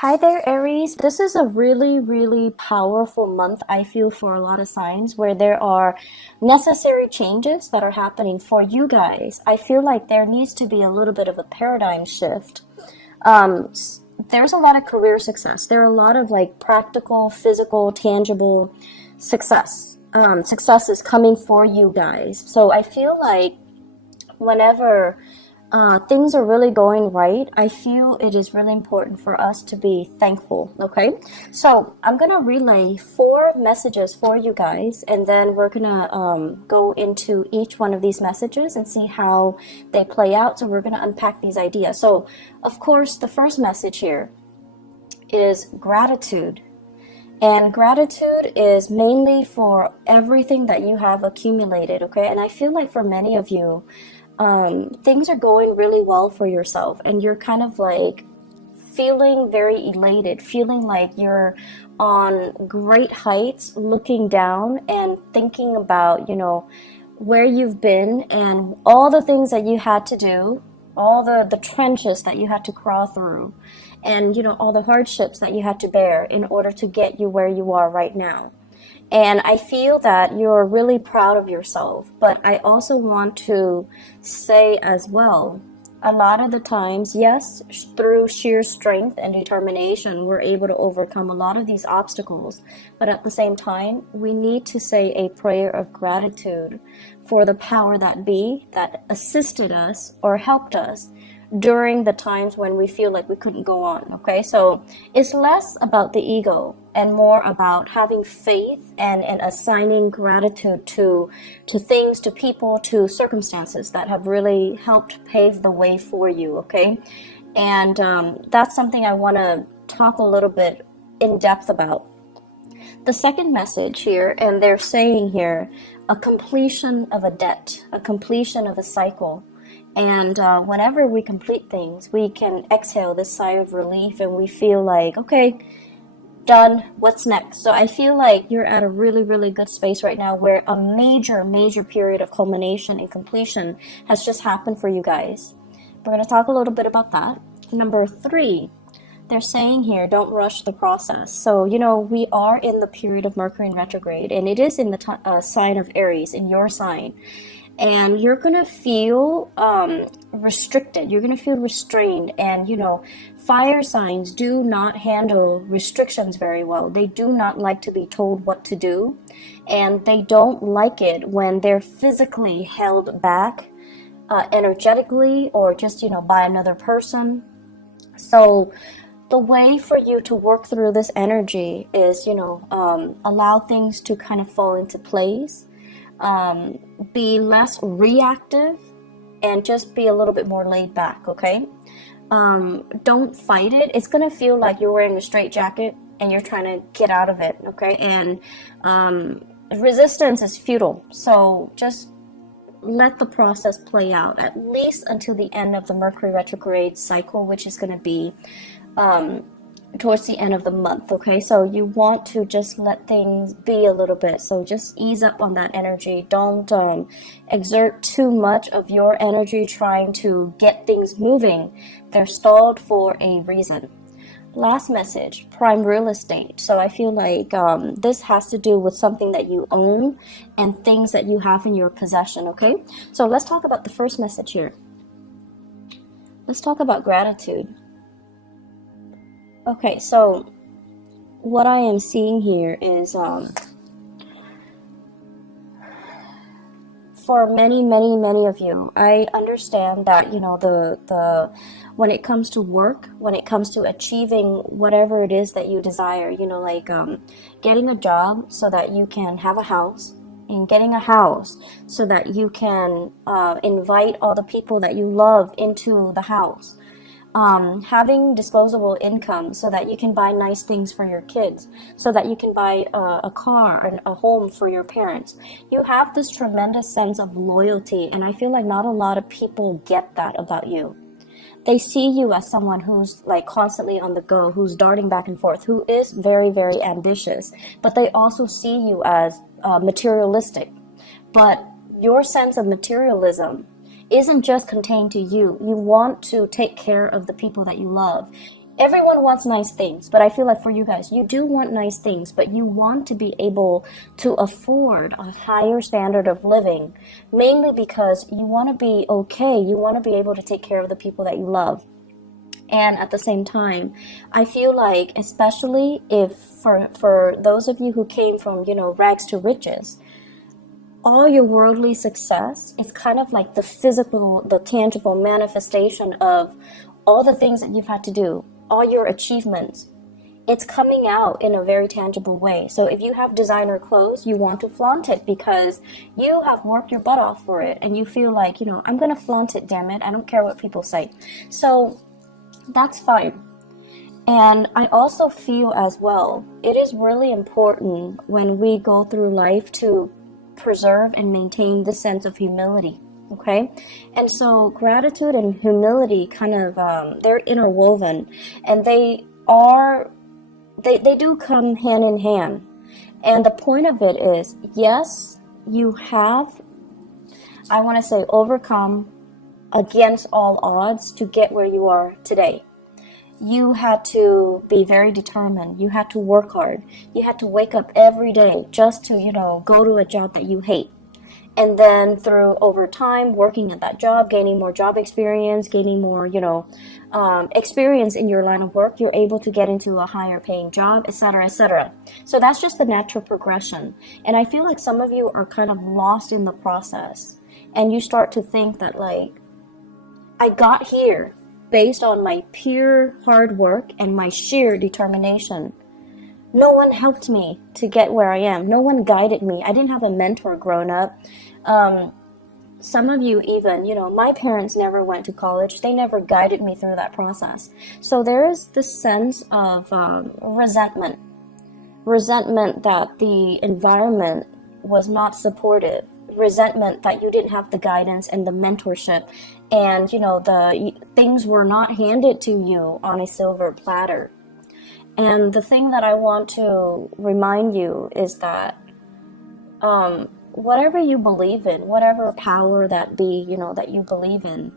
Hi there, Aries. This is a really, really powerful month, I feel, for a lot of signs where there are necessary changes that are happening for you guys. I feel like there needs to be a little bit of a paradigm shift. There's a lot of career success. There are a lot of like practical, physical, tangible success. Success is coming for you guys. So I feel like whenever things are really going right, I feel it is really important for us to be thankful, okay? So I'm going to relay 4 messages for you guys, and then we're going to go into each one of these messages and see how they play out. So we're going to unpack these ideas. So, of course, the first message here is gratitude. And gratitude is mainly for everything that you have accumulated, okay? And I feel like for many of you, things are going really well for yourself, and you're kind of like feeling very elated, feeling like you're on great heights, looking down and thinking about, where you've been and all the things that you had to do, all the trenches that you had to crawl through, and, all the hardships that you had to bear in order to get you where you are right now. And I feel that you're really proud of yourself, but I also want to say as well, a lot of the times, yes, through sheer strength and determination, we're able to overcome a lot of these obstacles. But at the same time, we need to say a prayer of gratitude for the power that be that assisted us or helped us during the times when we feel like we couldn't go on, okay? So it's less about the ego and more about having faith and assigning gratitude to things, to people, to circumstances that have really helped pave the way for you, okay? And that's something I want to talk a little bit in depth about. The second message here, and they're saying here, a completion of a debt, a completion of a cycle. And whenever we complete things, we can exhale this sigh of relief and we feel like, okay, done, what's next? So I feel like you're at a really, really good space right now where a major, major period of culmination and completion has just happened for you guys. We're going to talk a little bit about that. Number 3, they're saying here, don't rush the process. So, we are in the period of Mercury in retrograde, and it is in the sign of Aries, in your sign. And you're going to feel restricted. You're going to feel restrained. And, fire signs do not handle restrictions very well. They do not like to be told what to do. And they don't like it when they're physically held back energetically or just, by another person. So the way for you to work through this energy is, allow things to kind of fall into place. Be less reactive and just be a little bit more laid back, okay? Don't fight it. It's going to feel like you're wearing a straitjacket and you're trying to get out of it, okay? And resistance is futile. So just let the process play out, at least until the end of the Mercury retrograde cycle, which is going to be towards the end of the month, okay? So you want to just let things be a little bit. So just ease up on that energy. Don't exert too much of your energy trying to get things moving. They're stalled for a reason. Last message, prime real estate. So I feel like this has to do with something that you own and things that you have in your possession, okay? So let's talk about the first message here. Let's talk about gratitude. Okay, so what I am seeing here is for many, many, many of you, I understand that, the when it comes to work, when it comes to achieving whatever it is that you desire, getting a job so that you can have a house, and getting a house so that you can invite all the people that you love into the house. Having disposable income so that you can buy nice things for your kids, so that you can buy a car and a home for your parents. You have this tremendous sense of loyalty, and I feel like not a lot of people get that about you. They see you as someone who's like constantly on the go, who's darting back and forth, who is very, very ambitious, but they also see you as materialistic. But your sense of materialism isn't just contained to you. You want to take care of the people that you love. Everyone wants nice things, but I feel like for you guys, you do want nice things, but you want to be able to afford a higher standard of living, mainly because you want to be okay. You want to be able to take care of the people that you love. And at the same time, I feel like, especially if for those of you who came from, rags to riches, all your worldly success is kind of like the physical, the tangible manifestation of all the things that you've had to do, all your achievements. It's coming out in a very tangible way. So if you have designer clothes, you want to flaunt it because you have worked your butt off for it, and you feel like, I'm going to flaunt it, damn it. I don't care what people say. So that's fine. And I also feel as well, it is really important when we go through life to preserve and maintain the sense of humility. Okay, and so gratitude and humility kind of they're interwoven, and they do come hand in hand. And the point of it is, yes, you have, I want to say, overcome against all odds to get where you are today. You had to be very determined. You had to work hard. You had to wake up every day just to, go to a job that you hate. And then through over time, working at that job, gaining more job experience, gaining more, experience in your line of work, you're able to get into a higher paying job, etc., etc. So that's just the natural progression. And I feel like some of you are kind of lost in the process. And you start to think that, like, I got here based on my pure hard work and my sheer determination. No one helped me to get where I am. No one guided me. I didn't have a mentor growing up. Some of you even, my parents never went to college. They never guided me through that process. So there is this sense of resentment that the environment was not supportive, resentment that you didn't have the guidance and the mentorship, and the things were not handed to you on a silver platter. And the thing that I want to remind you is that whatever you believe in, whatever power that be, that you believe in,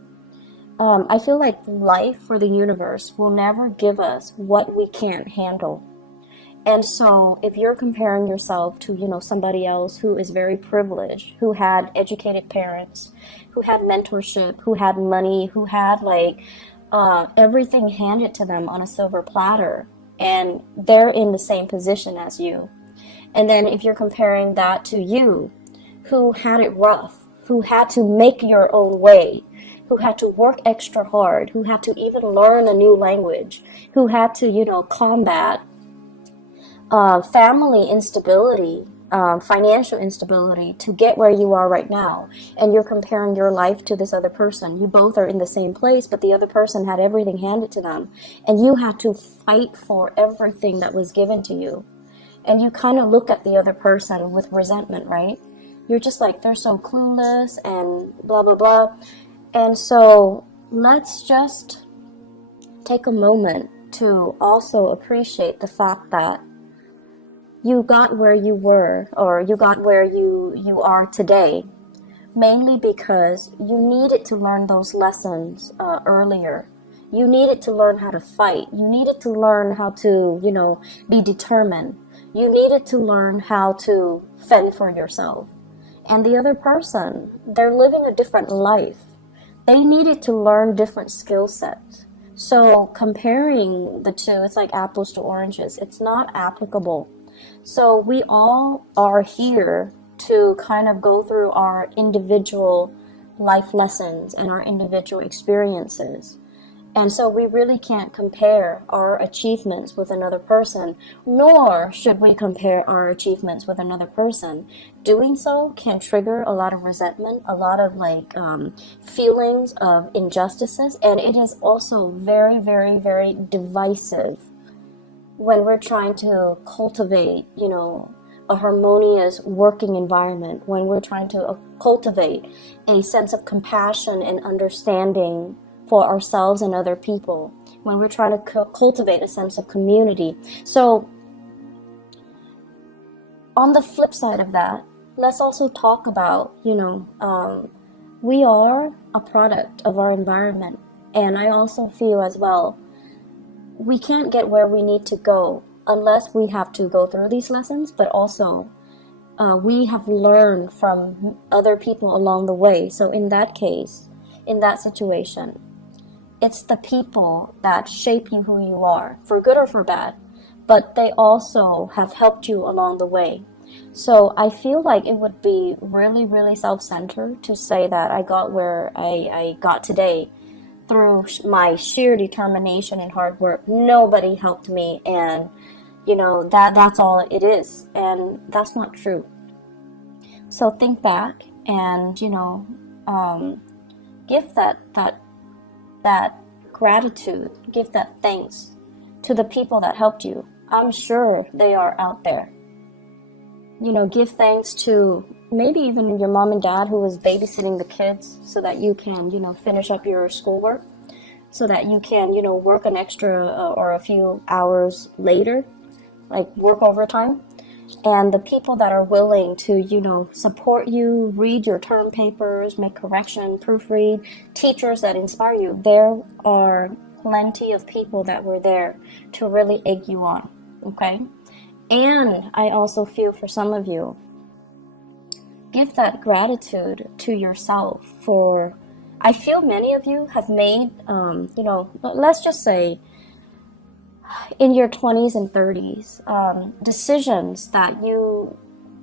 I feel like life or the universe will never give us what we can't handle. And so if you're comparing yourself to, somebody else who is very privileged, who had educated parents, who had mentorship, who had money, who had everything handed to them on a silver platter, and they're in the same position as you. And then if you're comparing that to you, who had it rough, who had to make your own way, who had to work extra hard, who had to even learn a new language, who had to, combat family instability, financial instability to get where you are right now. And you're comparing your life to this other person. You both are in the same place, but the other person had everything handed to them. And you had to fight for everything that was given to you. And you kind of look at the other person with resentment, right? You're just like, they're so clueless and blah, blah, blah. And so let's just take a moment to also appreciate the fact that you got where you were, or you got where you are today, mainly because you needed to learn those lessons earlier. You needed to learn how to fight. You needed to learn how to, be determined. You needed to learn how to fend for yourself. And the other person, they're living a different life. They needed to learn different skill sets. So comparing the two, it's like apples to oranges. It's not applicable. So we all are here to kind of go through our individual life lessons and our individual experiences. And so we really can't compare our achievements with another person, nor should we compare our achievements with another person. Doing so can trigger a lot of resentment, a lot of feelings of injustices, and it is also very, very, very divisive when we're trying to cultivate, a harmonious working environment, when we're trying to cultivate a sense of compassion and understanding for ourselves and other people, when we're trying to cultivate a sense of community. So on the flip side of that, let's also talk about, we are a product of our environment. And I also feel as well, we can't get where we need to go unless we have to go through these lessons, but also we have learned from other people along the way. So in that case, in that situation, it's the people that shape you who you are, for good or for bad, but they also have helped you along the way. So I feel like it would be really, really self-centered to say that I got where I got today through my sheer determination and hard work. Nobody helped me, and that's all it is, and that's not true. So think back and give that gratitude, give that thanks to the people that helped you. I'm sure they are out there. Give thanks to maybe even your mom and dad who was babysitting the kids so that you can finish up your schoolwork, so that you can work an extra or a few hours later, like work overtime. And the people that are willing to, support you, read your term papers, make correction, proofread, teachers that inspire you. There are plenty of people that were there to really egg you on, okay? And I also feel for some of you, give that gratitude to yourself for, I feel many of you have made, let's just say, in your 20s and 30s, decisions that you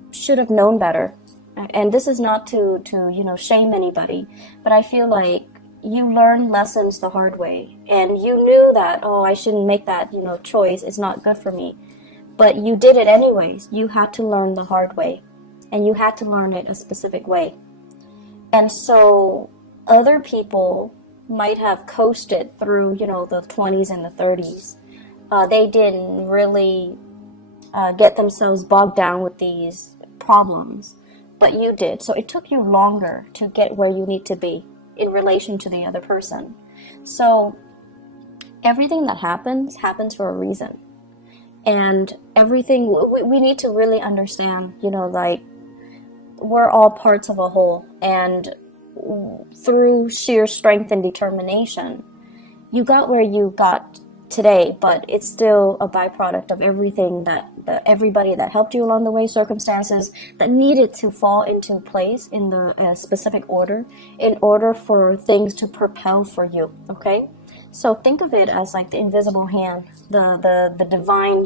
should have known better. And this is not to shame anybody, but I feel like you learned lessons the hard way, and you knew that, I shouldn't make that choice, it's not good for me, but you did it anyways. You had to learn the hard way, and you had to learn it a specific way. And so other people might have coasted through the 20s and the 30s. They didn't really get themselves bogged down with these problems, but you did. So it took you longer to get where you need to be in relation to the other person. So everything that happens for a reason. And everything, we need to really understand, like, we're all parts of a whole. And through sheer strength and determination, you got where you got today, but it's still a byproduct of everything everybody that helped you along the way, circumstances that needed to fall into place in the specific order in order for things to propel for you, okay? So think of it as like the invisible hand, the divine,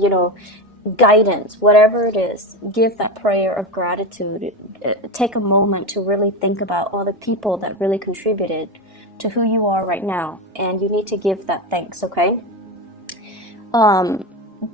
guidance, whatever it is. Give that prayer of gratitude. Take a moment to really think about all the people that really contributed to who you are right now, and you need to give that thanks, okay?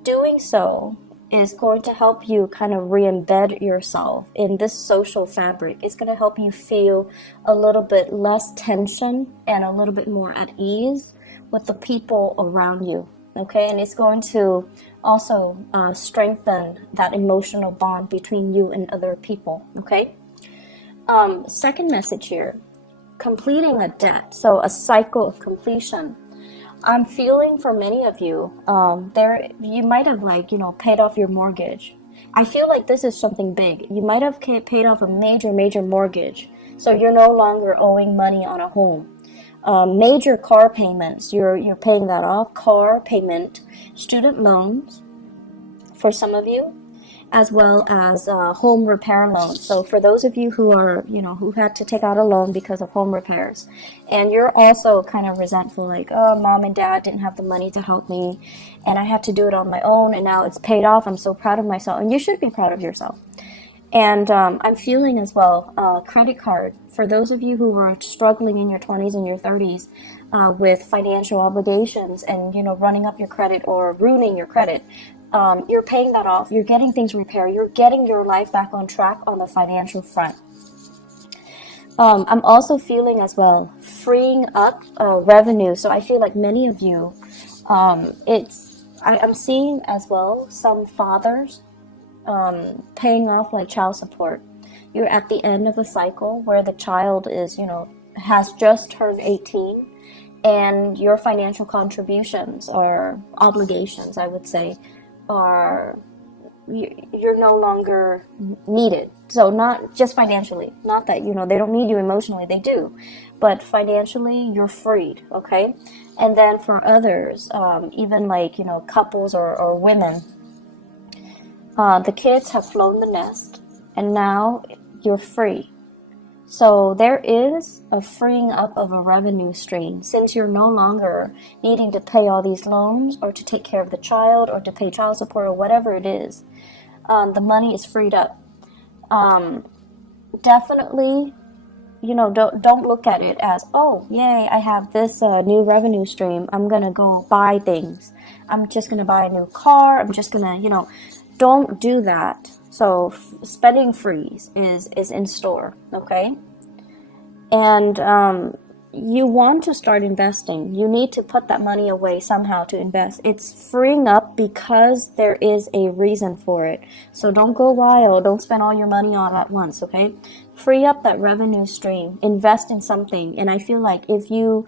Doing so is going to help you kind of re-embed yourself in this social fabric. It's going to help you feel a little bit less tension and a little bit more at ease with the people around you, okay? And it's going to also strengthen that emotional bond between you and other people, okay? Second message here, completing a debt, so a cycle of completion. I'm feeling for many of you, you might have paid off your mortgage. I feel like this is something big. You might have paid off a major mortgage, so you're no longer owing money on a home. Major car payments, you're paying that off. Car payment, student loans for some of you, as well as home repair loans. So for those of you who are, who had to take out a loan because of home repairs, and you're also kind of resentful, like, oh, mom and dad didn't have the money to help me, and I had to do it on my own, and now it's paid off. I'm so proud of myself, and you should be proud of yourself. And I'm feeling as well, credit card, for those of you who were struggling in your 20s and your 30s with financial obligations and, running up your credit or ruining your credit. You're paying that off. You're getting things repaired. You're getting your life back on track on the financial front. I'm also feeling as well freeing up revenue. So I feel like many of you, I'm seeing as well some fathers paying off like child support. You're at the end of a cycle where the child is, has just turned 18, and your financial contributions or obligations, I would say, are you're no longer needed. So not just financially, not that, they don't need you emotionally, they do, but financially you're freed, okay? And then for others, even like, couples or women, the kids have flown the nest and now you're free. So there is a freeing up of a revenue stream since you're no longer needing to pay all these loans or to take care of the child or to pay child support or whatever it is. The money is freed up. Definitely, don't look at it as, oh, yay, I have this new revenue stream. I'm going to go buy things. I'm just going to buy a new car. I'm just going to, don't do that. So spending freeze is in store, okay? And you want to start investing. You need to put that money away somehow to invest. It's freeing up because there is a reason for it. So don't go wild. Don't spend all your money all at once, okay? Free up that revenue stream. Invest in something. And I feel like if you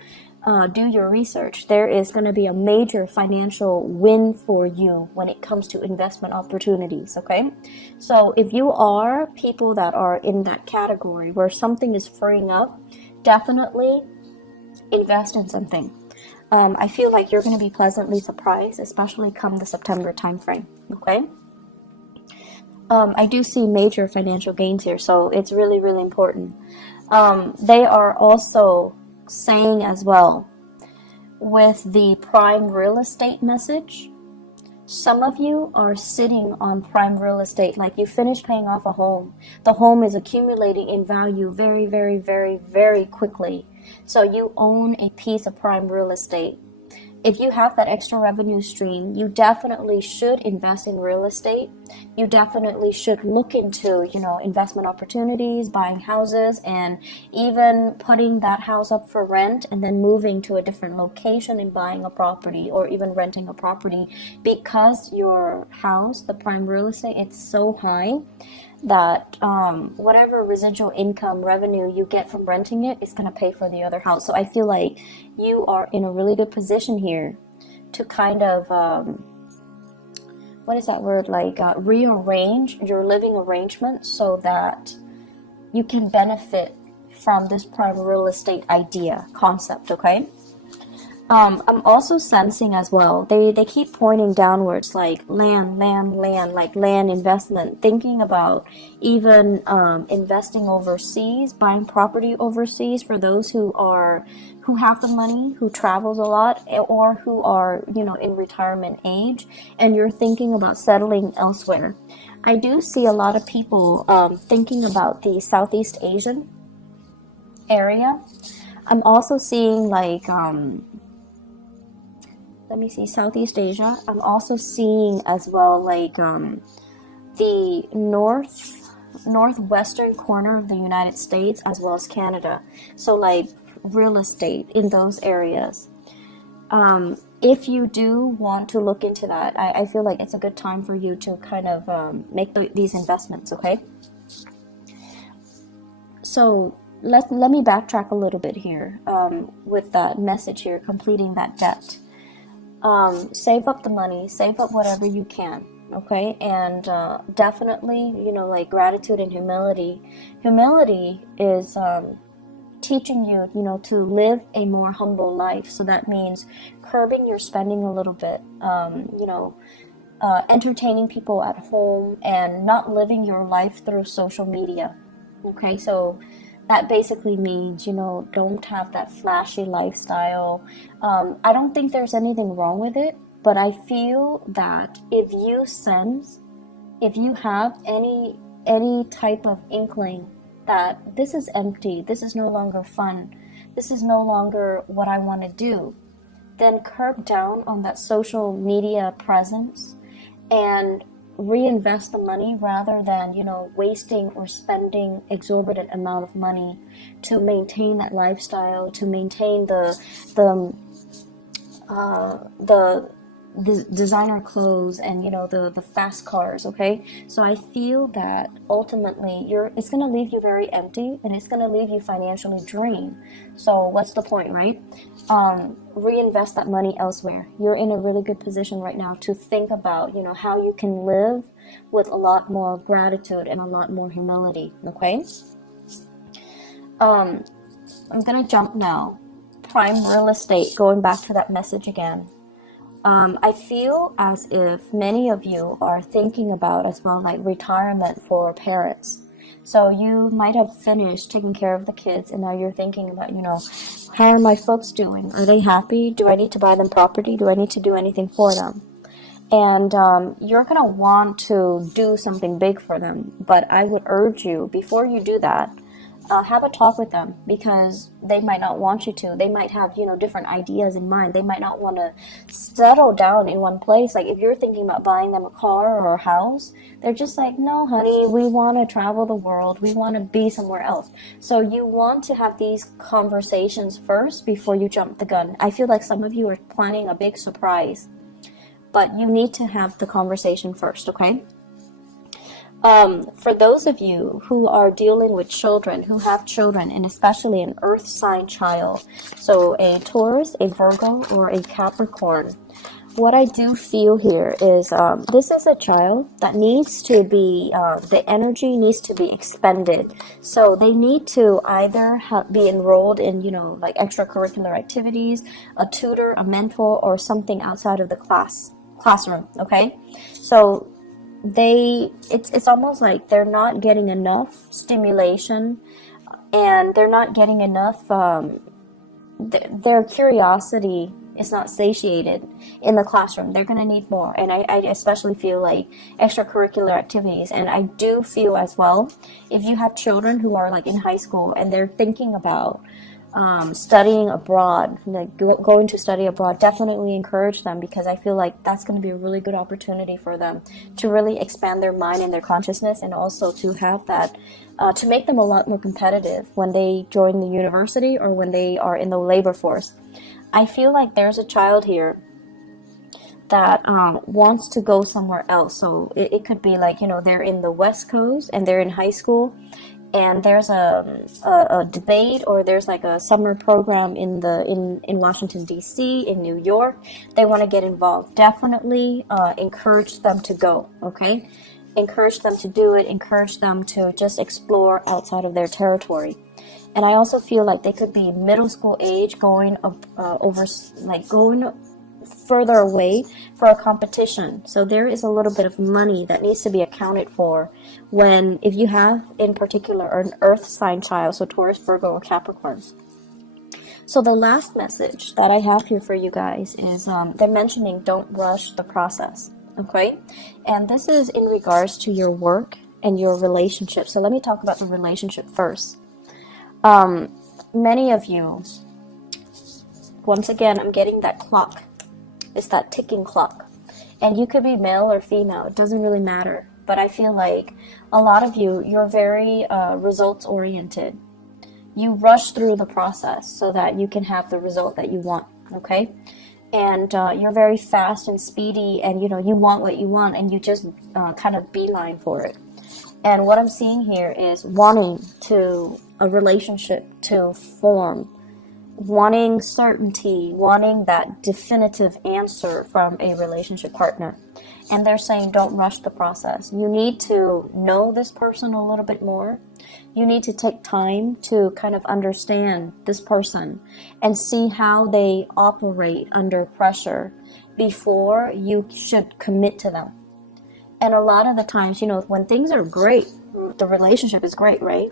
do your research, there is going to be a major financial win for you when it comes to investment opportunities, okay? So if you are people that are in that category where something is freeing up, definitely invest in something. I feel like you're going to be pleasantly surprised, especially come the September timeframe, okay? I do see major financial gains here, so it's really, really important. They are also saying as well with the prime real estate message, some of you are sitting on prime real estate, like you finished paying off a home. The home is accumulating in value very, very, very, very quickly. So you own a piece of prime real estate. If you have that extra revenue stream, you definitely should invest in real estate. You definitely should look into, investment opportunities, buying houses, and even putting that house up for rent and then moving to a different location and buying a property or even renting a property, because your house, the prime real estate, it's so high that whatever residual income revenue you get from renting it is going to pay for the other house. So I feel like you are in a really good position here to kind of what is that word, like rearrange your living arrangement so that you can benefit from this prime real estate idea concept, okay? I'm also sensing as well, they keep pointing downwards, like land, like land investment, thinking about even investing overseas, buying property overseas for those who have the money, who travels a lot, or who are, in retirement age, and you're thinking about settling elsewhere. I do see a lot of people thinking about the Southeast Asian area. I'm also seeing like let me see, Southeast Asia. I'm also seeing as well like the northwestern corner of the United States as well as Canada. So like real estate in those areas. If you do want to look into that, I feel like it's a good time for you to kind of make these investments, okay? So let me backtrack a little bit here with that message here, completing that debt. Save up the money, save up whatever you can, okay? And definitely, like gratitude and humility. Humility is teaching you, to live a more humble life. So that means curbing your spending a little bit, entertaining people at home and not living your life through social media, okay? So that basically means, don't have that flashy lifestyle. I don't think there's anything wrong with it, but I feel that if you have any type of inkling that this is empty, this is no longer fun, this is no longer what I want to do, then curb down on that social media presence and reinvest the money rather than wasting or spending exorbitant amount of money to maintain that lifestyle, to maintain the designer clothes and, you know, the fast cars. Okay, so I feel that ultimately it's going to leave you very empty, and it's going to leave you financially drained. So what's the point, right? Reinvest that money elsewhere. You're in a really good position right now to think about, you know, how you can live with a lot more gratitude and a lot more humility. Okay, I'm gonna jump now. Prime real estate, going back to that message again. I feel as if many of you are thinking about as well, like retirement for parents. So you might have finished taking care of the kids, and now you're thinking about, you know, how are my folks doing? Are they happy? Do I need to buy them property? Do I need to do anything for them? And you're going to want to do something big for them. But I would urge you, before you do that, have a talk with them, because they might not want you to. They might have, you know, different ideas in mind. They might not want to settle down in one place. Like if you're thinking about buying them a car or a house, they're just like, no, honey, we want to travel the world. We want to be somewhere else. So you want to have these conversations first before you jump the gun. I feel like some of you are planning a big surprise, but you need to have the conversation first, okay? For those of you who are dealing with children, who have children, and especially an earth sign child, so a Taurus, a Virgo, or a Capricorn, what I do feel here is this is a child that needs to be, the energy needs to be expended. So they need to either be enrolled in, you know, like extracurricular activities, a tutor, a mentor, or something outside of the classroom, okay? So it's almost like they're not getting enough stimulation, and they're not getting enough, their curiosity is not satiated in the classroom. They're going to need more. And I especially feel like extracurricular activities. And I do feel as well, if you have children who are like in high school and they're thinking about studying abroad, like going to study abroad, definitely encourage them, because I feel like that's going to be a really good opportunity for them to really expand their mind and their consciousness, and also to have that, to make them a lot more competitive when they join the university or when they are in the labor force. I feel like there's a child here that wants to go somewhere else. So it could be like, you know, they're in the West Coast and they're in high school, and there's a debate, or there's like a summer program in Washington D.C., in New York. They want to get involved. Definitely encourage them to go. Okay, encourage them to do it. Encourage them to just explore outside of their territory. And I also feel like they could be middle school age, going going further away for a competition. So there is a little bit of money that needs to be accounted for if you have in particular an earth sign child, so Taurus, Virgo, or Capricorn. So the last message that I have here for you guys is they're mentioning don't rush the process, okay? And this is in regards to your work and your relationship. So let me talk about the relationship first. Many of you, once again, I'm getting that clock. It's that ticking clock. And you could be male or female. It doesn't really matter. But I feel like a lot of you, you're very results oriented. You rush through the process so that you can have the result that you want. Okay? And you're very fast and speedy, and you know, you want what you want, and you just kind of beeline for it. And what I'm seeing here is wanting a relationship to form, wanting certainty, wanting that definitive answer from a relationship partner. And they're saying don't rush the process. You need to know this person a little bit more. You need to take time to kind of understand this person and see how they operate under pressure before you should commit to them. And a lot of the times, you know, when things are great, the relationship is great, right?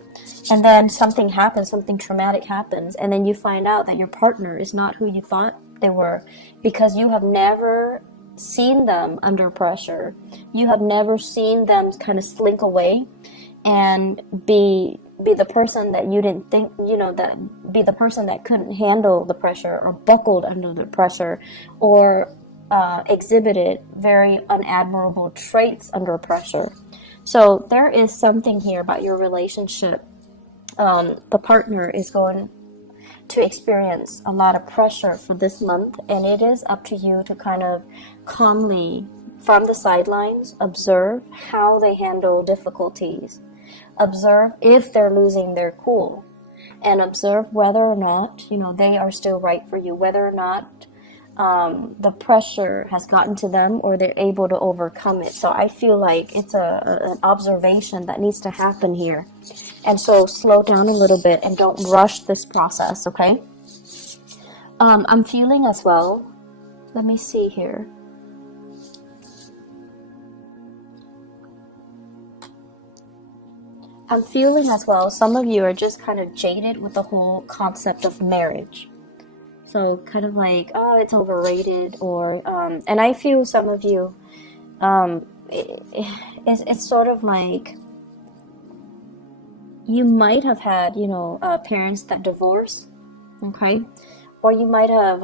And then something happens, something traumatic happens, and then you find out that your partner is not who you thought they were, because you have never seen them under pressure. You have never seen them kind of slink away and be the person that you didn't think, you know, that be the person that couldn't handle the pressure, or buckled under the pressure, or exhibited very unadmirable traits under pressure. So there is something here about your relationship. The partner is going to experience a lot of pressure for this month, and it is up to you to kind of calmly, from the sidelines, observe how they handle difficulties, observe if they're losing their cool, and observe whether or not, you know, they are still right for you, whether or not the pressure has gotten to them or they're able to overcome it. So I feel like it's an observation that needs to happen here. And so slow down a little bit and don't rush this process, okay? I'm feeling as well, let me see here. I'm feeling as well, some of you are just kind of jaded with the whole concept of marriage. So kind of like, oh, it's overrated, or, and I feel some of you, it's sort of like, you might have had, you know, parents that divorce, okay? Or you might have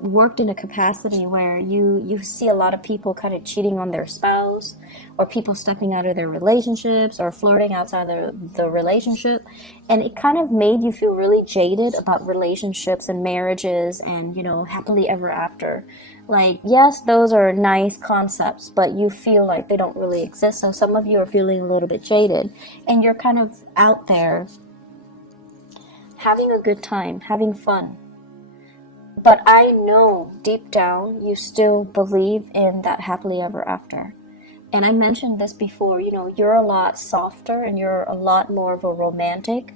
worked in a capacity where you see a lot of people kind of cheating on their spouse, or people stepping out of their relationships, or flirting outside the relationship. And it kind of made you feel really jaded about relationships and marriages and, you know, happily ever after. Like, yes, those are nice concepts, but you feel like they don't really exist. So some of you are feeling a little bit jaded, and you're kind of out there having a good time, having fun. But I know deep down you still believe in that happily ever after. And I mentioned this before, you know, you're a lot softer and you're a lot more of a romantic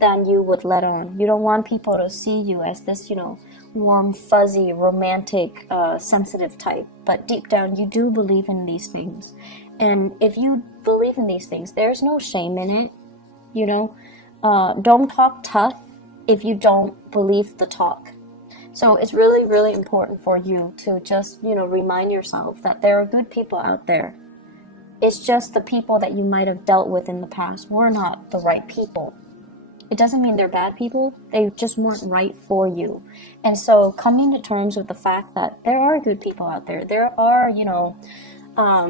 than you would let on. You don't want people to see you as this, you know, warm, fuzzy, romantic, sensitive type. But deep down you do believe in these things. And if you believe in these things, there's no shame in it. You know, don't talk tough if you don't believe the talk. So it's really, really important for you to just, you know, remind yourself that there are good people out there. It's just the people that you might have dealt with in the past were not the right people. It doesn't mean they're bad people. They just weren't right for you. And so coming to terms with the fact that there are good people out there. There are, you know,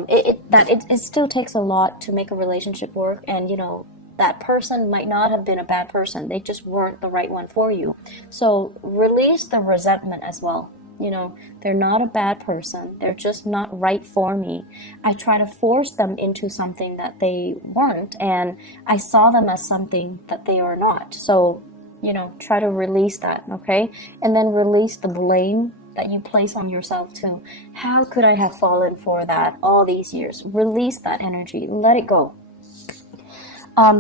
it still takes a lot to make a relationship work. And, you know, that person might not have been a bad person. They just weren't the right one for you. So release the resentment as well. You know, they're not a bad person. They're just not right for me. I try to force them into something that they weren't, and I saw them as something that they are not. So, you know, try to release that, okay? And then release the blame that you place on yourself too. How could I have fallen for that all these years? Release that energy. Let it go.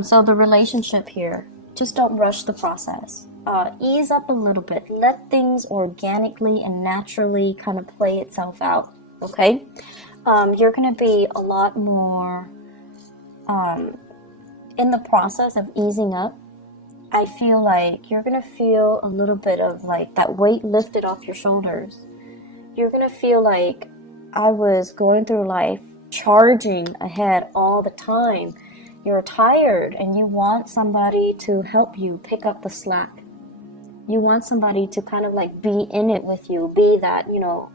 So the relationship here, just don't rush the process. Ease up a little bit. Let things organically and naturally kind of play itself out, okay? You're going to be a lot more in the process of easing up. I feel like you're going to feel a little bit of like that weight lifted off your shoulders. You're going to feel like I was going through life charging ahead all the time. You're tired and you want somebody to help you pick up the slack. You want somebody to kind of like be in it with you, be that, you know,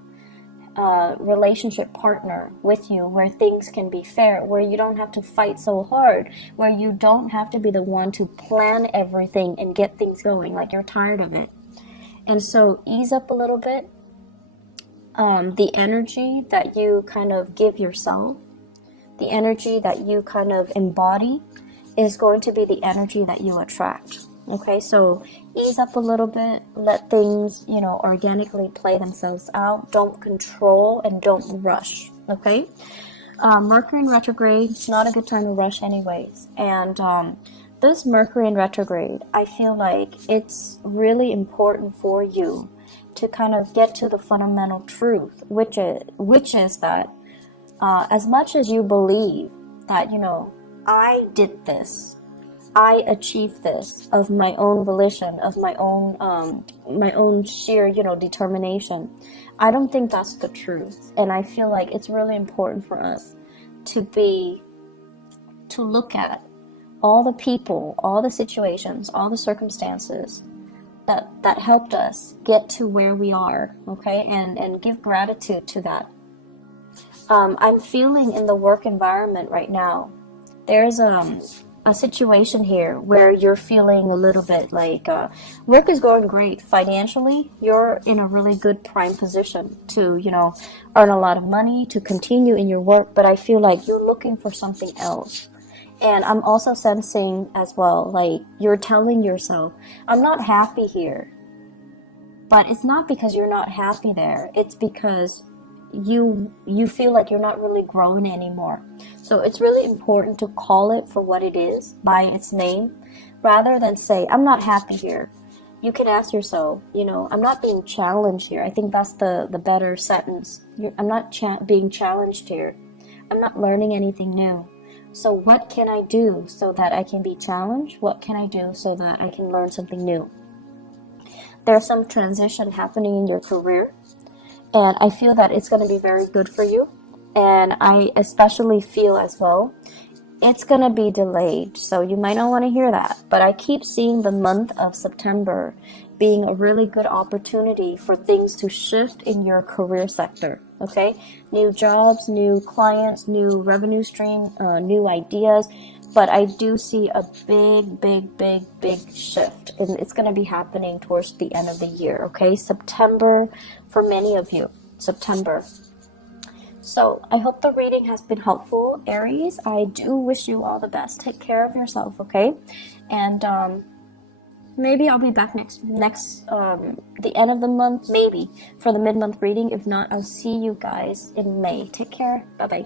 relationship partner with you, where things can be fair, where you don't have to fight so hard, where you don't have to be the one to plan everything and get things going, like you're tired of it. And so ease up a little bit. The energy that you kind of give yourself, the energy that you kind of embody is going to be the energy that you attract. Okay, so ease up a little bit, let things, you know, organically play themselves out. Don't control and don't rush, okay? Mercury in retrograde, it's not a good time to rush anyways. And this Mercury in retrograde, I feel like it's really important for you to kind of get to the fundamental truth, which is that as much as you believe that, you know, I did this, I achieved this of my own volition, of my own sheer, you know, determination, I don't think that's the truth. And I feel like it's really important for us to look at all the people, all the situations, all the circumstances that helped us get to where we are, okay, and give gratitude to that. I'm feeling in the work environment right now, there's a situation here where you're feeling a little bit like work is going great financially. You're in a really good prime position to, you know, earn a lot of money, to continue in your work, but I feel like you're looking for something else. And I'm also sensing as well, like you're telling yourself, I'm not happy here. But it's not because you're not happy there. It's because you feel like you're not really growing anymore. So it's really important to call it for what it is, by its name, rather than say, I'm not happy here. You can ask yourself, you know, I'm not being challenged here. I think that's the better sentence. I'm not being challenged here. I'm not learning anything new. So what can I do so that I can be challenged? What can I do so that I can learn something new? There's some transition happening in your career, and I feel that it's going to be very good for you. And I especially feel as well, it's going to be delayed. So you might not want to hear that. But I keep seeing the month of September being a really good opportunity for things to shift in your career sector. Okay? New jobs, new clients, new revenue stream, new ideas. But I do see a big shift. And it's going to be happening towards the end of the year. Okay? September for many of you. September. So I hope the reading has been helpful, Aries. I do wish you all the best. Take care of yourself, okay? And maybe I'll be back next the end of the month, maybe for the mid-month reading. If not, I'll see you guys in May. Take care. Bye-bye.